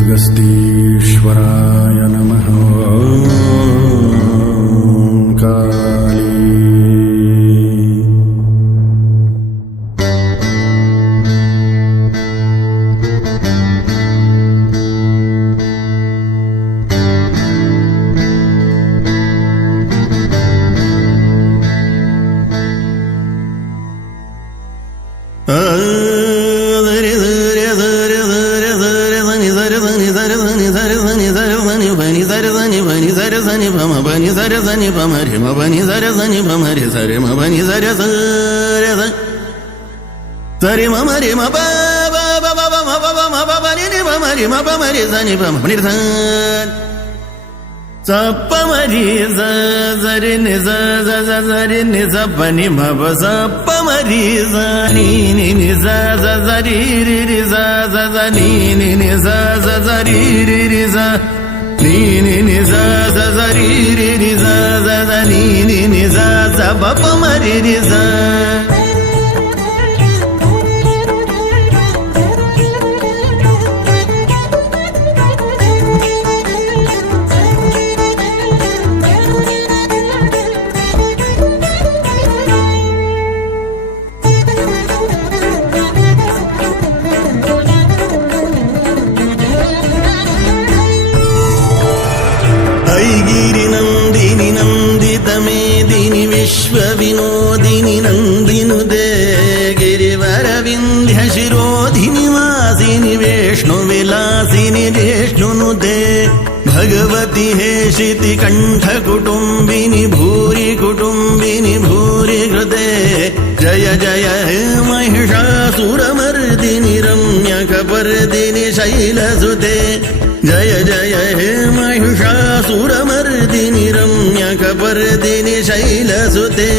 अगस्तीश्वराय नमः। काली Sari mama re ma ba ba ba ba ba ma ba ba ma ba ba ni ni ba ma re ma ba ma re sa ni ba ma ni sa sa pa ma re sa sa re ni sa sa sa sa re ni sa pa ni ma ba sa pa ma re sa ni ni sa sa sa re re re sa sa sa ni sa sa sa re re re sa ni sa sa sa re re re sa sa sa ni sa sa pa pa ma re re sa Vinodini नंदिनुदे गिरिवरविंध्य शिरोधिनि वासिनि वेष्णुविलासिनि विष्णुनुदे भगवति हेशिति कंठ कुटुंबिनि भूरि कृते जय जय हे महिषासुरमर्दिनि रम्यकपर्दिनि शैलसुते जय जय हे महिषासुरमर्दिनि रम्यकपर्दिनि शैलसुते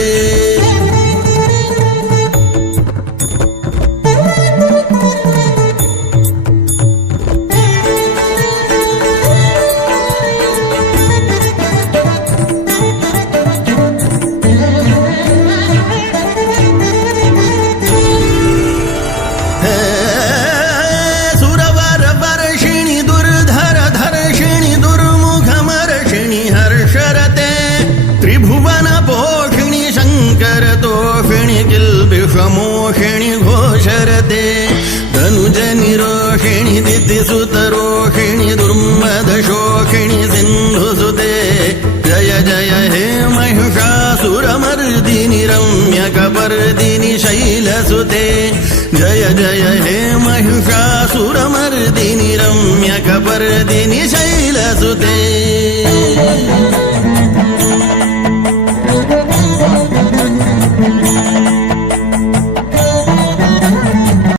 मोषिणी घोषरते धनुजनिरोषिणि दितिसुतरोषिणि दुर्मदशोषिणि सिन्धुसुते जय जय हे महिषासुरमर्दिनि रम्यकपर्दिनि शैलसुते जय जय हे महिषासुरमर्दिनि रम्यकपर्दिनि शैलसुते